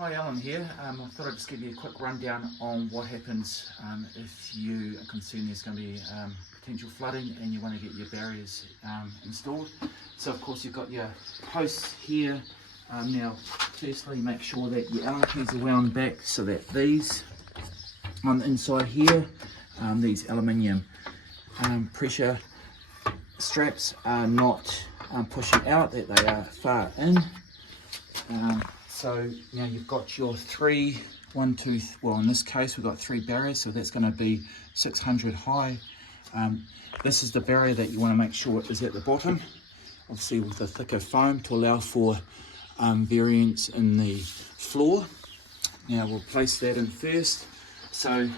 Hi, Alan here. I thought I'd just give you a quick rundown on what happens if you are concerned there's going to be potential flooding and you want to get your barriers installed. So of course you've got your posts here. Now firstly make sure that your Allen keys are wound back so that these on the inside here, these aluminium pressure straps are not pushing out, that they are far in. So now you've got your well in this case we've got 3 barriers, so that's going to be 600 high. This is the barrier that you want to make sure is at the bottom, obviously with a thicker foam to allow for variance in the floor. Now we'll place that in first, so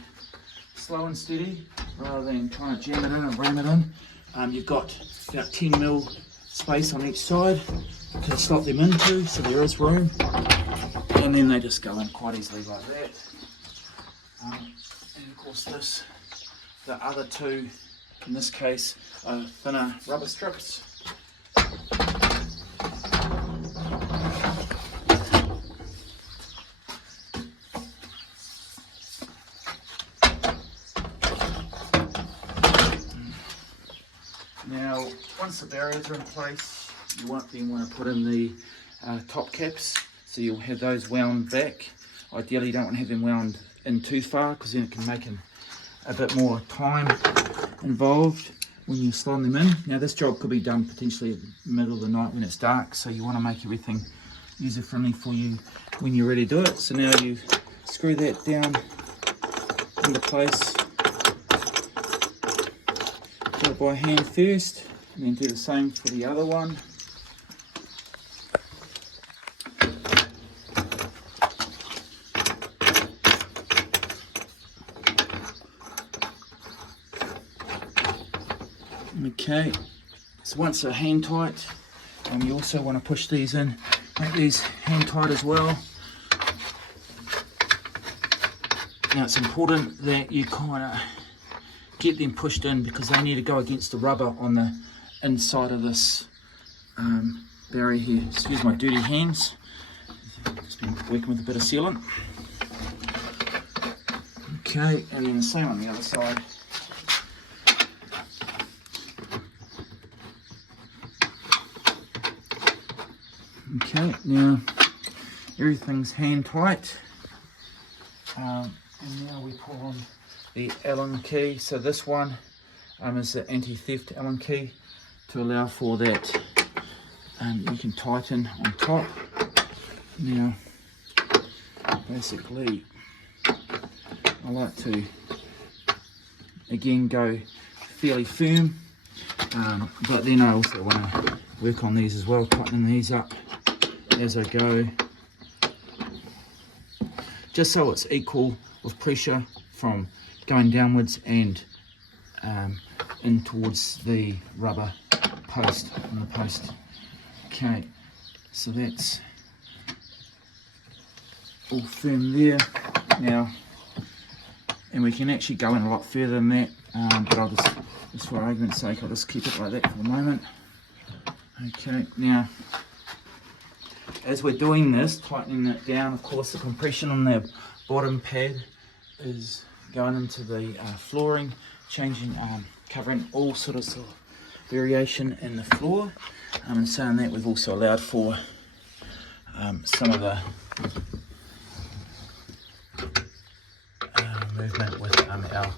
slow and steady rather than trying to jam it in and ram it in. You've got about 10mm space on each side to slot them into, so there is room, and then they just go in quite easily like that. And of course the other two in this case are thinner rubber strips. Now once the barriers are in place, you won't then want to put in the top caps, so you'll have those wound back. Ideally you don't want to have them wound in too far, because then it can make a bit more time involved when you're slotting them in. Now this job could be done potentially in the middle of the night when it's dark, so you want to make everything user friendly for you when you're ready to do it. So now you screw that down into place, do it by hand first, and then do the same for the other one. Okay, so once they're hand tight, you also want to push these in, make these hand tight as well. Now it's important that you kind of get them pushed in, because they need to go against the rubber on the inside of this barrier here. Excuse my dirty hands, just been working with a bit of sealant. Okay, and then the same on the other side. Okay, now everything's hand tight, and now we pull on the Allen key. So this one is the anti-theft Allen key to allow for that. You can tighten on top. Now basically I like to again go fairly firm, but then I also want to work on these as well, tightening these up as I go, just so it's equal with pressure from going downwards and in towards the rubber post on the post. Okay, so that's all firm there now, and we can actually go in a lot further than that, but I'll just for argument's sake, I'll just keep it like that for the moment. Okay, now as we're doing this, tightening it down, of course the compression on the bottom pad is going into the flooring, changing, covering all sorts of variation in the floor. And saying that, we've also allowed for some of the movement with our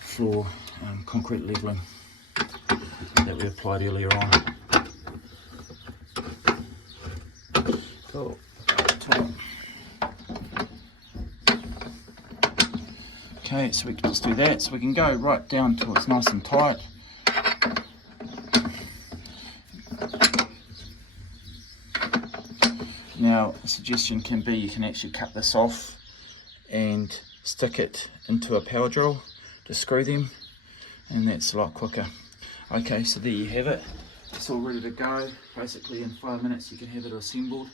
floor concrete leveling that we applied earlier on. Cool. Okay, so we can just do that, so we can go right down till it's nice and tight. Now a suggestion can be you can actually cut this off and stick it into a power drill to screw them, and that's a lot quicker. Okay, so there you have it, it's all ready to go. Basically in 5 minutes you can have it assembled.